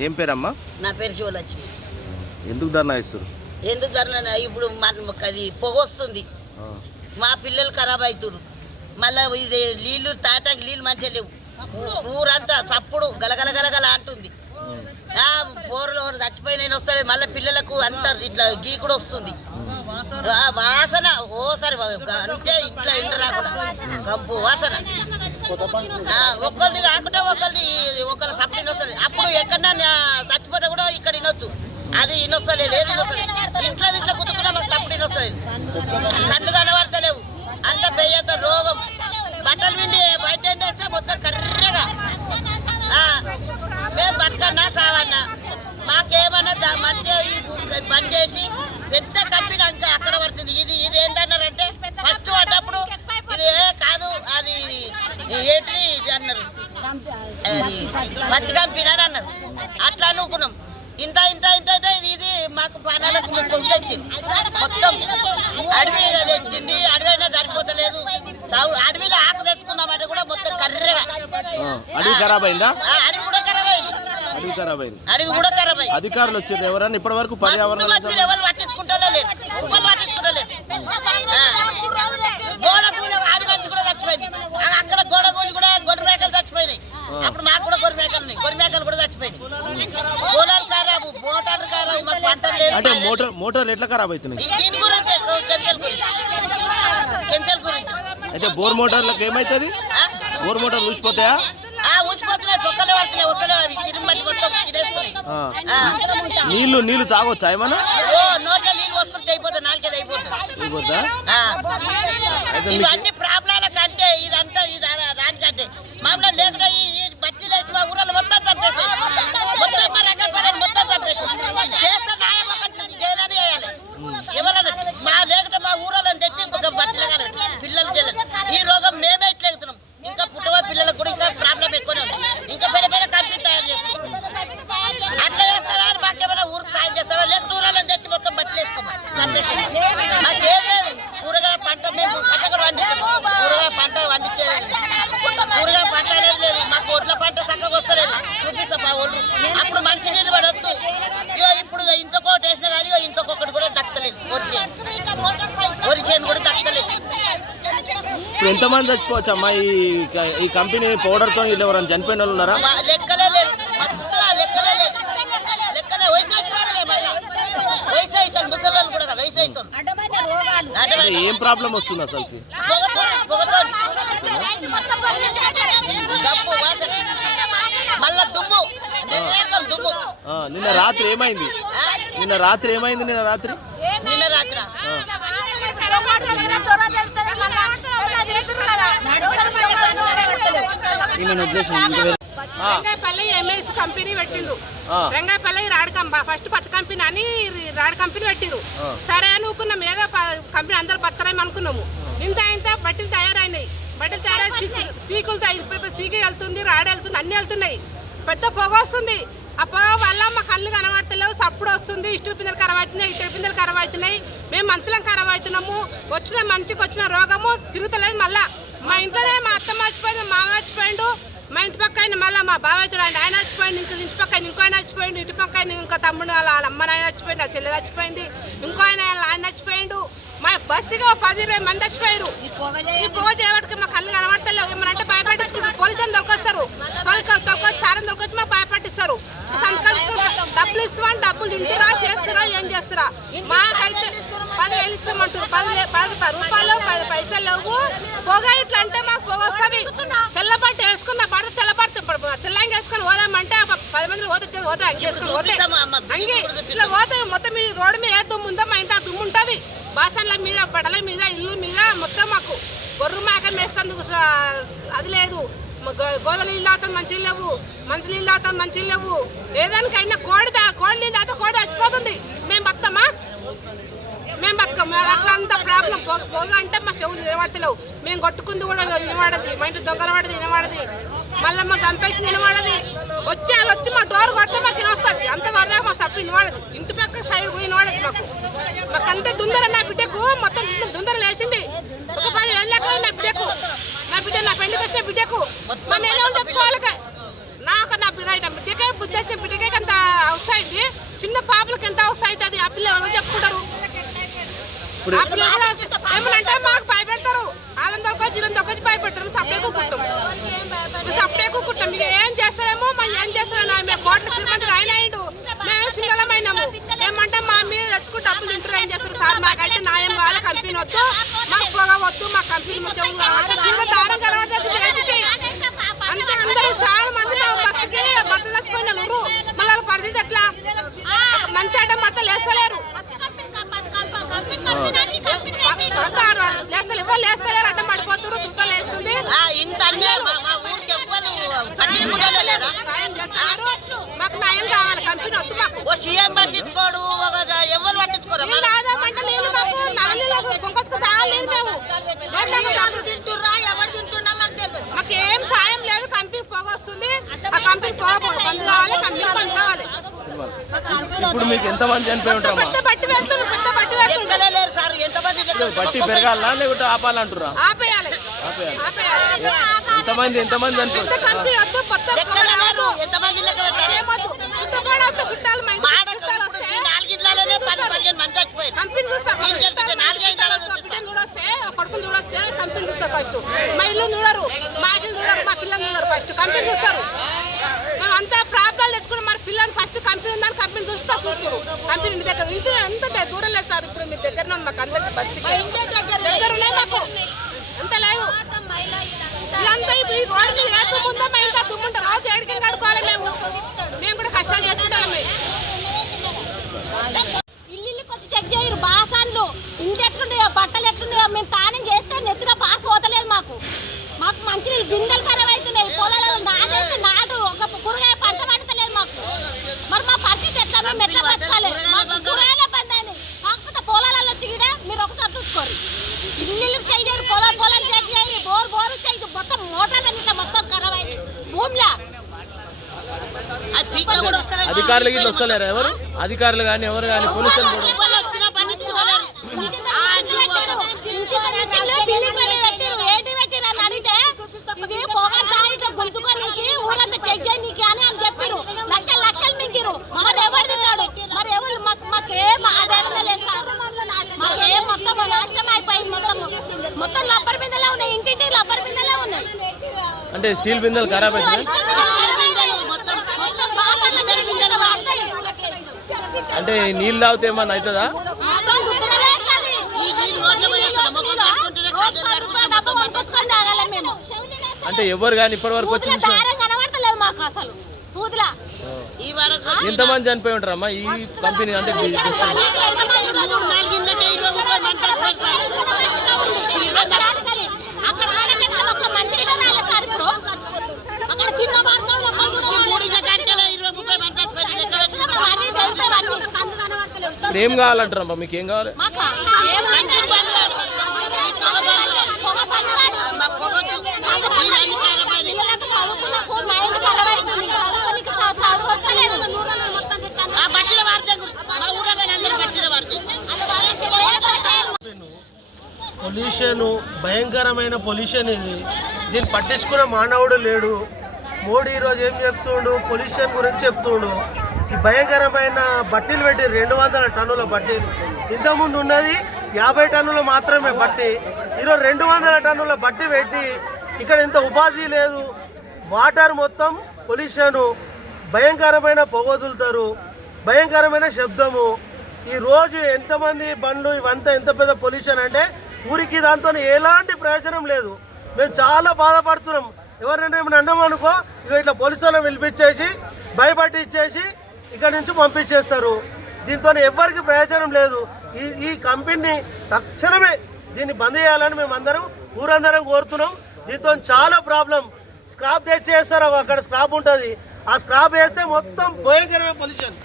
ఏం పేరమ్మా? నా పేరు శివలక్ష్మి. ఎందుకు ధర్నా ఇస్తారు ఎందుకు ధరణ ఇప్పుడు అది పొగ వస్తుంది. మా పిల్లలు ఖరాబ్ అవుతున్నారు మళ్ళీ ఇది నీళ్ళు తాతకి నీళ్ళు మంచిగా లేవు. ఊరంతా సప్పుడు గలగల గలగల అంటుంది. ఆ, పోరలు ఎవరు చచ్చిపోయిన వస్తుంది మళ్ళీ పిల్లలకు అంత ఇట్లా గీకుడు వస్తుంది. ఆ, వాసన ఓసారి అంటే ఇంట్లో ఇంట రాకుండా. కంపు వాసన. ఆ, ఒక్కరిది కాకుండా ఒకరిది ఒకరి సప్లై వస్తుంది అప్పుడు ఎక్కడన్నా చచ్చిపోతే కూడా ఇక్కడ వినొచ్చు అది వినొస్తలేదు ఏది వినొస్తలేదు ఇంట్లో ఇంట్లో కుదుకున్నా మాకు సప్లై వస్తుంది కళ్ళు కనబడతలేవు అంత పెయ్యతో రోగం బట్టలు విండి బయట ఎండేస్తే మొత్తం కర్రగా ఆ, మేము బతకన్నా సావన్నా మాకేమన్నా దా- మంచిగా ఈ గు- పని చేసి పెద్ద కంపెనీ ఇంకా అక్కడ పడుతుంది ఇది ఇది ఏంటన్నారంటే ఫస్ట్ పడ్డప్పుడు ఇది ఏ కాదు అది ఏంటి ఇది అన్నారు అది పత్తి కంపెనీ అని అన్నారు అట్లా అనుకున్నాం ఇంత ఇంత ఇంత ఇంత ఇది ఇది మాకు పానాలకు ముప్పై తెచ్చింది. మొత్తం అడవి తెచ్చింది. అడవి అయినా సరిపోతలేదు. సౌ- అడవిలో ఆకు తెచ్చుకున్నామంటే కూడా మొత్తం కర్రగా. అడవి ఖరాబ్ అయిందా అడవి కూడా ఖరాబ్ అయింది అడవి ఖరాబ్ అయింది అడవి కూడా ఖరాబ్ అయింది అధికారులు వచ్చారు ఎవరన్నా ఇప్పటి వరకు పర్యావరణ ఎవరు పట్టించుకుంటారో లేదు. ఎవరు పట్టించుకుంటలేదు గోడ కూలి ఆది మంచి కూడా చచ్చిపోయింది. అక్కడ గోడ కూడా గొర్రె మేకలు చచ్చిపోయినాయి. అప్పుడు మాకు కూడా గొర్రె మేకలు ఉన్నాయి. గొర్రె మేకలు కూడా చచ్చిపోయినాయి. అంటే మోటార్ మోటార్లు ఎట్లా ఖరాబ్ అవుతున్నాయి? అయితే బోర్ మోటార్లకు ఏమవుతుంది ఆ? బోర్ మోటార్లు ఊసిపోతాయా. నీళ్ళు నీళ్ళు తాగొచ్చా ఏమన్నా? ఇవన్నీ ప్రాబ్లాల కంటే ఇదంతా దానికంటే. మామూలు లేకుండా ఈ వేసి మా మొత్తం చంపేసి మొత్తం చంపేసి చేస్తే న్యాయం ఒకటి జైలని వేయాలి ఎవరన్నా మా లేకపోతే మా ఊళ్ళో తెచ్చి ఇంకొక బట్టలు కానీ పిల్లలు చేయలేదు ఈ రోగం మేమే ఇట్లెగుతున్నాం ఇంకా పుట్టవ పిల్లలకు కూడా ఇంకా ప్రాబ్లం ఎక్కువనే ఉంది ఇంకా పెద్ద పెద్ద కంపెనీ తయారు చేస్తున్నాం అట్లా చేస్తారా అని మాకేమైనా ఊరికి సాయం చేస్తారా లేకపోతే ఊళ్ళో తెచ్చి మొత్తం బట్టలు వేసుకోమని చంపేసి మాకేం లేదు కూరగాయ పంట మేము పంట కూడా పండిస్తాము కూరగాయ పంట పండించేది లేదు. కూరగాయ పంట అనేది లేదు మాకు ఒడ్ల పంట చక్కగా వస్తలేదు చూపిస్తా మా ఒళ్ళు అప్పుడు మనిషి నీళ్ళు పడవచ్చు ఇగో ఇప్పుడు ఇంట్లో కోట వేసినా కానీ ఇగో ఇంట్లో ఒకటి కూడా దక్కలేదు వరి చేను వరి చేను కూడా దక్కలేదు ఇప్పుడు ఎంతమంది చచ్చిపోవచ్చు అమ్మా. ఈ ఈ కంపెనీ పౌడర్తో వీళ్ళు ఎవరైనా చనిపోయిన వాళ్ళు ఉన్నారా? ఏం ప్రాబ్లం వస్తుంది ఆ, నిన్న రాత్రి ఏమైంది? నిన్న రాత్రి ఏమైంది నిన్న రాత్రి? రంగాయపల్లి ఎంఎల్సీ కంపెనీ పెట్టిండు. రంగాయపల్లి రాడ్ కంపెనీ ఫస్ట్ పత్త కంపెనీ అని రాడ్ కంపెనీ పెట్టిరు. సరే అనుకున్నాం. ఏదో ప- కంపెనీ అందరు బత్తరాయి అనుకున్నాము. ఇంత ఇంత బట్టలు తయారైనాయి. బట్టలు తయారై సీకులు తయారు సీకి వెళ్తుంది రాడ్ వెళ్తుంది అన్ని వెళ్తున్నాయి. పెద్ద పొగ వస్తుంది. ఆ పొగ వల్ల మా కళ్ళు కనబడతలేవు. సప్పుడు వస్తుంది. ఇష్ట పిందెలు ఖరాబ్ అవుతున్నాయి ఇతర పిందెలు ఖరాబ్ అవుతున్నాయి మేము మంచులం ఖరాబ్ అవుతున్నాము వచ్చిన మంచికి వచ్చిన రోగము తిరుగుతలేదు మళ్ళా. మా ఇంట్లోనే మా అత్త మర్చిపోయింది మా మర్చిపోయిండు. మా ఇంటి పక్క ఆయన మళ్ళీ మా బావ చూడండి ఆయన చచ్చిపోయింది ఇంక ఇంటి పక్క ఇంకో ఆయన చచ్చిపోయిండు ఇటు పక్క ఆయన ఇంకో తమ్ముడు వాళ్ళ అమ్మ నాయన చచ్చిపోయింది వాళ్ళ చెల్లె చచ్చిపోయింది ఇంకో ఆయన ఆయన చచ్చిపోయిండు మా బస్సుగా పది ఇరవై మంది చచ్చిపోయారు ఈ పొగ చేయబట్టి మా కళ్ళు కనబడతలేవు. ఏమనంటే భయపెట్టించుకుంటారు. పోలీసులు దొరకొస్తారు దొరకొచ్చి సారం దొరకొచ్చి మాకు భయపెట్టిస్తారు. సంతకాలు డబ్బులు ఇస్తామని డబ్బులు తింటురా చేస్తురా ఏం చేస్తురా? మాకైతే పదివేలు ఇస్తామంటారు పది పది పది రూపాయలు పది పైసలు లేవు. పొగ ఇట్లా అంటే మాకు పొగ వస్తుంది. తెల్ల బట్ట వేసుకున్న బట్ట తెల్ల బట్ట తెల్లంగా వేసుకొని పోదామంటే పది మంది పోతే పోతే అంగి వేసుకొని పోతే? అంగి ఇట్లా పోతే మొత్తం ఈ రోడ్డు మీద ఏ దుమ్ము ఉందో మా ఆ దుమ్ము ఉంటుంది. బాసన్ల మీద బడల మీద ఇల్లు మీద మొత్తం మాకు గొర్రె మేక మేస్తందుకు స- అది లేదు. మ- గోదల నీళ్ళు తాగుతాం మంచి లేవు. మంచి నీళ్ళు తాగుతాం మంచి లేవు. ఏదానికైనా కోడి కోడి నీళ్ళు తాగితే కోడి చచ్చిపోతుంది. మేము బతామా మేము బతకం అట్లా అంత ప్రాబ్లం. పొగ పొగ అంటే మా చెవులు నిలబడతలేవు మేము కొట్టుకుంది కూడా నిలబడది మా ఇంటి దొంగలు పడది నిలబడది మళ్ళీ మా చంపేసి నిలబడది వచ్చి వాళ్ళు వచ్చి మా డోర్ కొడితే మాకు వినొస్తుంది. అంత వరదాకా మా సప్పు వినబడదు. ఇంటి పక్క సైడ్ కూడా వినబడదు మాకు. మాకు అంత దుందర నా బిడ్డకు. మొత్తం దుందర లేచింది. ఒక పది వేలు లెక్క నా బిడ్డకు. నా బిడ్డ నా పెళ్ళికి వచ్చిన బిడ్డకు. మా ఏమో ఉంటే నాకు నా బిడ్డ నా బిడ్డకే బుద్ధి వచ్చిన బిడ్డకే అంత చిన్న పాపలకు ఎంత అవసరం అవుతుంది ఆ పిల్ల ఎవరు చెప్పుకుంటారు ఇప్పుడు ఏమనంటే మాకు భయపెడతారు. వాళ్ళని దొరకొచ్చి వీళ్ళని దొరకొచ్చి భయపెడతారు. సప్లై కుట్టాం సప్లై కుట్టాం మీకు ఏం చేస్తారేమో మేము ఏం చేస్తారో మేము కోట్ల శ్రీమంతుడు ఆయన అయిండు మేము చిన్నలమైనాము ఏమంటే మా మీద తెచ్చుకుంటే డబ్బులు ఇంటర్ ఏం చేస్తారు? సార్ మాకైతే న్యాయం కావాలి కంపెనీ వద్దు. మాకు పొగ వద్దు మా కంపెనీ దారం కలవట్లేదు వేదికి అంతే అందరూ చాలా మంది మా బస్సుకి బట్టలు వచ్చిపోయిన మళ్ళీ వాళ్ళ పరిస్థితి ఎట్లా మంచి ఆట మొత్తం లేస్తలేరు లేస్తలు ఎవరు లేస్తలేరు అడ్డం పడిపోతారు దుబ్బలు వేస్తుంది ఆ, ఇంత అన్యాయం మా మా ఊరికి ఎవ్వరు పట్టించుకుంటూ లేరా సాయం చేస్తున్నారు మాకు న్యాయం కావాలి కంపెనీ వద్దు మాకు ఓ సీఎం పట్టించుకోడు ఒక ఎవరు పట్టించుకోరు నీళ్ళు రాదామంటే నీళ్ళు మాకు నల్ల నీళ్ళు అసలు పొంగొచ్చుకు తాగాలి నీళ్ళు మేము ఏంటంటే ఎవరు తింటుర్రా ఎవరు తింటున్నా మాకు తెలియదు మాకు ఏం సాయం లేదు కంపెనీ పొగ వస్తుంది. ఆ కంపెనీ బంద్ కావాలి కంపెనీ బంద్ కావాలి. ఇప్పుడు మీకు ఎంతమంది చనిపోయి ఉంటారమ్మా పెద్ద బట్టి పెడుతున్నారు పెద్ద బట్టి పెడుతున్నారు. సార్ ఎంతమంది? బట్టి పెరగాలా లేకుంటే ఆపాలంటురా ఆపేయాలి. ఆపేయాలి. ఆపేయాలి. ఎంతమంది ఎంతమంది చనిపోయి పెద్ద కంపెనీ వద్దు కొత్త ఎంతమంది చుట్టాలు మా మా ఇంటికి చుట్టాలు వస్తే నాలుగింట్లలోనే పదిహేను మంది చచ్చిపోయారు కంపెనీ చూస్తారు బిడ్డను చూడొస్తే కొడుకుని చూడొస్తే కంపెనీ చూస్తారు ఫస్ట్ మా ఇల్లు చూడరు మా ఇల్లు చూడరు మా పిల్లలు చూడరు ఫస్ట్ కంపెనీ చూస్తారు. మేము అంతా ప్రాబ్లం తెచ్చుకున్నాం మరి పిల్లలు ఫస్ట్ కంపెనీ ఉందని కంపెనీ చూస్తా చూస్తారు కంపెనీ ఇంటి దగ్గర ఇంటి ఎంత దూరం లేదు సార్ ఇప్పుడు మీ దగ్గర ఉంది మాకు అందరికి బస్సుకి దగ్గర ఉన్నాయి మాకు. అంత లేదు. ఇప్పుడు ఈ రోడ్డు ఇంకా ఏడికి మేము. కూడా కష్టాలు చేసుకుంటాం మేము ఇల్లు వచ్చి చెక్ చేయరు. బాసాన్లు ఇంటి ఎట్లున్నాయో బట్టలు ఎట్లున్నాయో మేము తానం చేస్తే నెత్తిన బాస్ పోతలేదు మాకు. మాకు మంచి బిందెలు ఖరాబ్ అవుతున్నాయి. పొలాలలో నాటేస్తే నాటు ఒక కూరగాయ పంట పండతలేదు మాకు. మరి మా పరిస్థితి ఎట్లా? మేము ఎట్లా బతకాలి? మాకు కూరగాయల కాకపోతే పొలాలలో వచ్చి కూడా మీరు ఒకసారి చూసుకోరు. ఇల్లు చేయలేరు పొలం పొలం చెక్ చేయరు. బోర్ బోరు చేయదు. మొత్తం మోటార్లు ఇట్లా మొత్తం ఖరాబ్ అయింది. భూమిలో? అధికారులు గిట్ల వస్తలేరా ఎవరు? అధికారులు కానీ ఎవరు కానీ పోలీసులు కూడా వాళ్ళు వచ్చినా పట్టించుకోలేరు గుంజుకోనీకి అని అని చెప్పారు లక్షలు లక్షలు మింగిరు మరి ఎవరు తిన్నాడు మరి ఎవరు మాకు మాకేం ఆదాయం లేదు సార్. మాకేం మొత్తం నష్టం అయిపోయింది మొత్తం మొత్తం లబ్బర్ బిందెలే ఉన్నాయి? ఇంటింటి లబ్బర్ బిందెలే ఉన్నాయి? అంటే స్టీల్ బిందెలు ఖరాబ్ అంటే నీళ్ళు తాగితే ఏమన్నా అవుతుందా? అంటే ఎవరు కానీ ఇప్పటి వరకు వచ్చి చూసిన కనబడతలేదు మాకు అసలు సూదిలా. ఎంతమంది చనిపోయి ఉంటారమ్మా ఈ కంపెనీ అంటే ఈ సిస్టమ్ నాలుగింట్లకే ఇరవై ముప్పై మంది చచ్చిపోయారు సార్. అక్కడ ఆడగట్ల ఒక మంచిగా రాలే సార్ ఇప్పుడు అక్కడ చిన్న మార్గం ఒక ఈ మూడింట్ల కాడికెళ్ళి ఇరవై ముప్పై మంది చచ్చిపోయారు లెక్క పెట్టుకుంటే అన్నీ తెలుసు అవన్నీ. కన్ను కనబడతలేవు. ఇప్పుడు ఏం కావాలంటారమ్మా మీకు ఏం కావాలి మాకు ఏం మంచి పని లేదు. పొగ పని కాదు. మా పొగకు వీళ్ళన్ని కాకపోయినాయి. పిల్లలకు చదువుకున్నకు మైండ్ ఖరాబ్ అవుతుంది. చదువుకోనికి చ- చదువు వస్తలేదు. ఆ బట్టలు వాడితే మా ఊళ్ళో కానీ అందరూ బట్టలు వాడతాయి పొల్యూషన్ భయంకరమైన పొల్యూషన్ ఇది. దీన్ని పట్టించుకున్న మానవుడు లేడు. మోడీ ఈరోజు ఏం చెప్తుండు? పొల్యూషన్ గురించి చెప్తుండు. ఈ భయంకరమైన బట్టీలు పెట్టి రెండు వందల టన్నుల బట్టీలు ఇంతకుముందు ఉన్నది యాభై టన్నులు మాత్రమే బట్టి. ఈరోజు రెండు వందల టన్నుల బట్టి పెట్టి ఇక్కడ ఇంత ఉపాధి లేదు. వాటర్ మొత్తం పొల్యూషను భయంకరమైన పొగ వదులుతారు భయంకరమైన శబ్దము. ఈ రోజు ఎంతమంది బండ్లు ఇవంతా ఎంత పెద్ద పొల్యూషన్ అంటే ఊరికి దాంతో ఎలాంటి ప్రయోజనం లేదు. మేము చాలా బాధపడుతున్నాం. ఎవరైనా మేము అన్నాం అనుకో ఇక ఇట్లా పోలీసు వాళ్ళని పిలిపించేసి భయపట్టించేసి ఇక్కడి ఇక్కడ నుంచి పంపించేస్తారు. దీంతో ఎవరికి ప్రయోజనం లేదు. ఈ ఈ కంపెనీని తక్షణమే దీన్ని బంద్ చేయాలని మేము అందరం ఊరందరం కోరుతున్నాం. దీంతో చాలా ప్రాబ్లం. స్క్రాప్ తెచ్చేస్తారు. అక్కడ స్క్రాప్ ఉంటుంది. ఆ స్క్రాప్ వేస్తే మొత్తం భయంకరమైన పొల్యూషన్.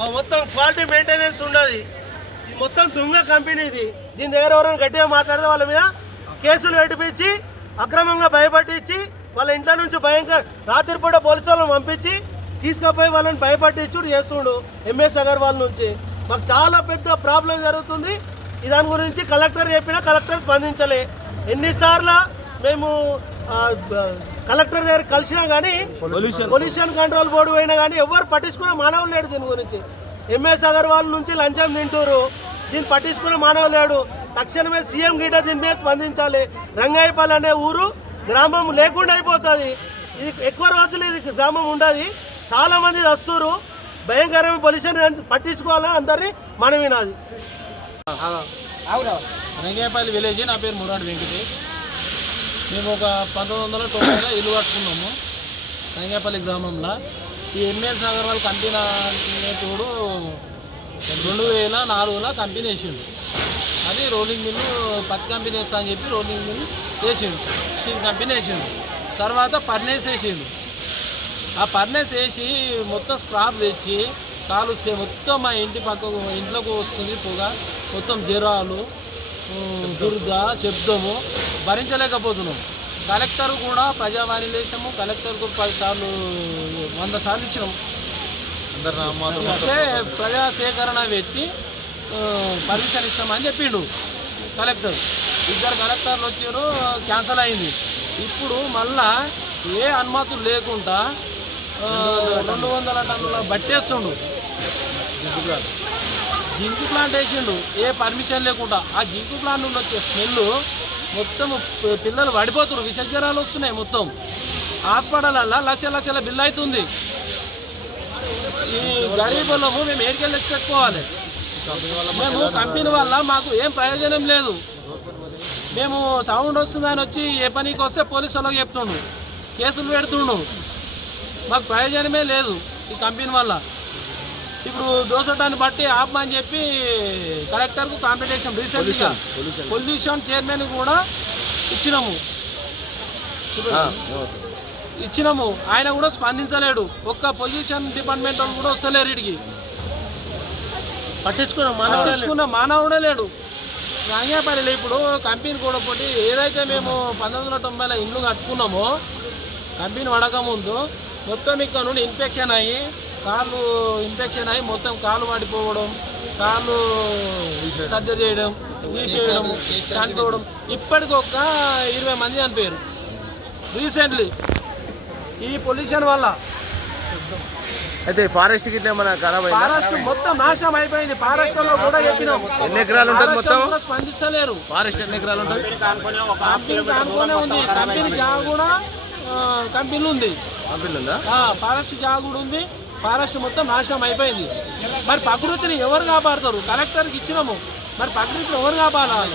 ఆ మొత్తం క్వాలిటీ మెయింటెనెన్స్ ఉండదు. ఇది మొత్తం దొంగ కంపెనీ ఇది దీని దగ్గర ఎవరైనా గట్టిగా మాట్లాడితే వాళ్ళ మీద కేసులు పెట్టిపించి అక్రమంగా భయపట్టించి వాళ్ళ ఇంట్లో నుంచి భయంకర రాత్రిపూట పోలీసు వాళ్ళని పంపించి తీసుకుపోయి వాళ్ళని భయపట్టించుడు చేస్తుండు ఎంఎస్ అగర్వాల్ నుంచి. మాకు చాలా పెద్ద ప్రాబ్లం జరుగుతుంది. దాని గురించి కలెక్టర్ చెప్పినా కలెక్టర్ స్పందించలే. ఎన్నిసార్లు మేము కలెక్టర్ దగ్గర కలిసినా కానీ పొల్యూషన్ పొల్యూషన్ కంట్రోల్ బోర్డు పోయినా కానీ ఎవరు పట్టించుకున్న మానవులు లేడు దీని గురించి. ఎంఎస్ అగర్వాల్ నుంచి లంచం తింటూరు దీన్ని పట్టించుకునే మానవ లేడు. తక్షణమే సీఎం గీట దీని మీద స్పందించాలి. రంగాయపల్లి అనే ఊరు గ్రామం లేకుండా అయిపోతుంది. ఇది ఎక్కువ రోజులు ఇది గ్రామం ఉండదు. చాలా మంది వస్తున్నారు. భయంకరమైన పొల్యూషన్ పట్టించుకోవాలని అందరినీ మనం వినాది రంగేపల్లి విలేజ్ నా పేరు మురాడు వెంకటేష్ మేము ఒక పంతొమ్మిది వందల తొంభైలో ఇల్లు కట్టుకున్నాము. రంగేపల్లి గ్రామంలో. ఈ ఎంఎల్ సాగర్ వాళ్ళు కంపెనీ తోడు రెండు వేల నాలుగులో కంపెనీ వేసిండు. అది రోలింగ్ మిల్లు పత్తి కంపెనీ వేస్తా అని చెప్పి రోలింగ్ మిల్లు వేసిండు. స్టీల్ కంపెనీ వేసిండు. తర్వాత పర్నేస్ వేసిండు. ఆ పర్నేస్ వేసి మొత్తం స్క్రాప్ తెచ్చి కాలుస్తే మొత్తం మా ఇంటి పక్కకు ఇంట్లోకి వస్తుంది పొగ. మొత్తం జ్వరాలు ఉమ్, దుర్గ శబ్దము భరించలేకపోతున్నాం. కలెక్టర్ కూడా ప్రజావాణి వేసినాము కలెక్టర్కు పది సార్లు వంద సార్లు ఇస్తే ప్రజా సేకరణ పెట్టి పర్మిషన్ ఇస్తామని చెప్పిండు. కలెక్టర్. ఇద్దరు కలెక్టర్లు వచ్చారు క్యాన్సల్ అయింది. ఇప్పుడు మళ్ళా ఏ అనుమతులు లేకుండా రెండు వందల టన్నుల బట్టేస్తుండు జింకు ప్లాంట్ వేసిండు. ఏ పర్మిషన్ లేకుండా. ఆ జింకు ప్లాంట్ నుండి వచ్చే స్మెల్ మొత్తం పిల్లలు పడిపోతున్నారు. విషజ్వరాలు వస్తున్నాయి మొత్తం. హాస్పిటల్లో లక్ష లక్షల బిల్లు అవుతుంది. ఈ గరీబులము మేము ఏడికెళ్ళి పెట్టుకోవాలి. మేము కంపెనీ వల్ల మాకు ఏం ప్రయోజనం లేదు. మేము సౌండ్ వస్తుందని వచ్చి ఏ పనికి వస్తే పోలీసు వాళ్ళకి చెప్తుండు. కేసులు పెడుతుండు. మాకు ప్రయోజనమే లేదు ఈ కంపెనీ వల్ల ఇప్పుడు దోసటాన్ని బట్టి ఆపమని చెప్పి కలెక్టర్కు కాంపిటీషన్ రీసెంట్గా పొల్యూషన్ చైర్మన్ కూడా ఇచ్చినాము. ఇచ్చినాము. ఆయన కూడా స్పందించలేడు. ఒక్క పొల్యూషన్ డిపార్ట్మెంట్ వాళ్ళు కూడా వస్తలేరు ఇడికి పట్టించుకున్న మానవ పట్టించుకున్న మానవుడే లేడు. రంగేపల్లిలో ఇప్పుడు కంపెనీ కూడా పోటీ. ఏదైతే మేము పంతొమ్మిది వందల తొంభైలో ఇల్లు కట్టుకున్నామో కంపెనీ పడకముందు మొత్తం ఇక్కడ నుండి ఇన్ఫెక్షన్ అయ్యి కాళ్ళు ఇన్ఫెక్షన్ అయ్యి మొత్తం కాలు పడిపోవడం కాళ్ళు సర్జరీ చేయడం తీసేయడం చనిపోవడం. ఇప్పటికి ఒక ఇరవై మంది చనిపోయారు. రీసెంట్లీ ఈ పొల్యూషన్ వల్ల. అయితే ఫారెస్ట్ గిట్ల ఏమైనా ఖరాబ్ అయిందా? ఫారెస్ట్ మొత్తం నాశనం అయిపోయింది. ఫారెస్ట్లో కూడా చెప్పినాం. ఎన్ని ఎకరాలు ఉంటుంది ఫారెస్ట్ మొత్తం? స్పందిస్తలేరు. ఫారెస్ట్ ఎన్ని ఎకరాలు ఉంటుంది? కంపెనీ కానుకోనే ఉంది కంపెనీ జాగా కూడా కంపెనీ ఉంది. కంపెనీ ఉందా. ఆ, ఫారెస్ట్ జాగా కూడా ఉంది. ఫారెస్ట్ మొత్తం నాశనం అయిపోయింది. మరి ప్రకృతిని ఎవరు కాపాడతారు? కలెక్టర్కి ఇచ్చినాము. మరి ప్రకృతిని ఎవరు కాపాడాలి?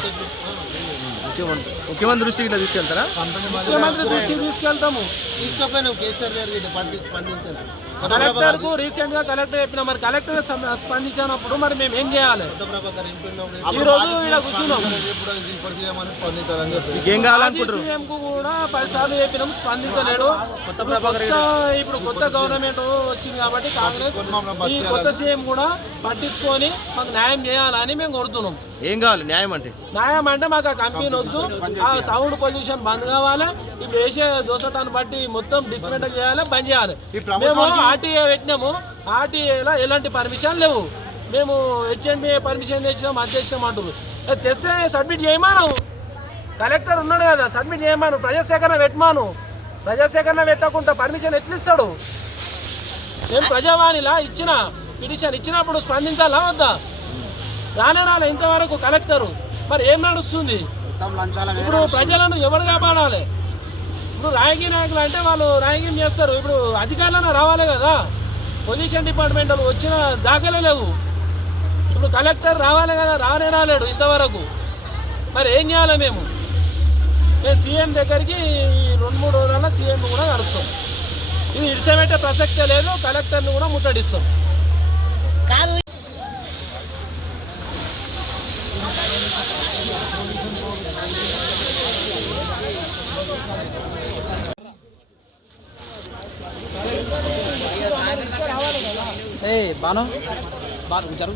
ముఖ్యమంత్రి. ముఖ్యమంత్రి దృష్టికి ఇట్లా తీసుకెళ్తారా? ముఖ్యమంత్రి దృష్టికి తీసుకెళ్తాము. తీసుకపోయినా కేసీఆర్ గారికి పట్టి- కలెక్టర్కు రీసెంట్గా కలెక్టర్ చెప్పిన మరి కలెక్టర్ స్పందించినప్పుడు మరి మేము ఏం చేయాలి? ఈ రోజు ఇలా కూర్చున్నాం. కూడా పదిసార్లు చెప్పినాం స్పందించలేడు ఇప్పుడు కొత్త ఇప్పుడు కొత్త గవర్నమెంట్ వచ్చింది కాబట్టి కాంగ్రెస్ ఈ కొత్త సీఎం కూడా పట్టించుకొని మాకు న్యాయం చేయాలని మేము కోరుతున్నాం. ఏం కావాలి? న్యాయం అంటే? న్యాయం అంటే మాకు ఆ కంపెనీ వద్దు ఆ సౌండ్ పొల్యూషన్ బంద్ కావాలి ఇప్పుడు వేసే దోసటాన్ని బట్టి మొత్తం డిస్మెంటల్ చేయాలి బంద్ చేయాలి. మేము ఆర్టీఏ పెట్టినాము. ఆర్టీఏలో ఎలాంటి పర్మిషన్ లేవు. మేము హెచ్ఎంబీ పర్మిషన్ తెచ్చినాం అది తెచ్చినాం ఏ, తెస్తే సబ్మిట్ చేయమాను. కలెక్టర్ ఉన్నాడు కదా సబ్మిట్ చేయమాను. ప్రజాసేకరణ పెట్టమాను. ప్రజాసేకరణ పెట్టకుండా పర్మిషన్ ఎట్లా ఇస్తాడు మేము ప్రజావాణిలా ఇచ్చిన పిటిషన్ ఇచ్చినప్పుడు స్పందించాలా వద్దా? రానే రాలే ఇంతవరకు కలెక్టరు మరి ఏం నడుస్తుంది? ఇప్పుడు ప్రజలను ఎవరు కాపాడాలి? ఇప్పుడు రాజకీయ నాయకులు అంటే వాళ్ళు రాజకీయం చేస్తారు. ఇప్పుడు అధికారులను రావాలి కదా. పొల్యూషన్ డిపార్ట్మెంట్ వాళ్ళు వచ్చిన దాఖలే లేవు. ఇప్పుడు కలెక్టర్ రావాలి కదా రానే రాలేడు ఇంతవరకు. మరి ఏం చేయాలి మేము? మేము సీఎం దగ్గరికి ఈ రెండు మూడు రోజుల సీఎం కూడా నడుస్తాం ఇది ఇడిసబెట్టే ప్రసక్తే లేదు కలెక్టర్ని కూడా ముట్టడిస్తాం. బాను బాగా ఉంచారు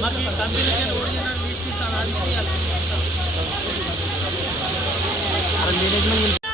మరి కంపెనీకి ఒరిజినల్ లిస్ట్ ఇస్తాను అది మేనేజ్మెంట్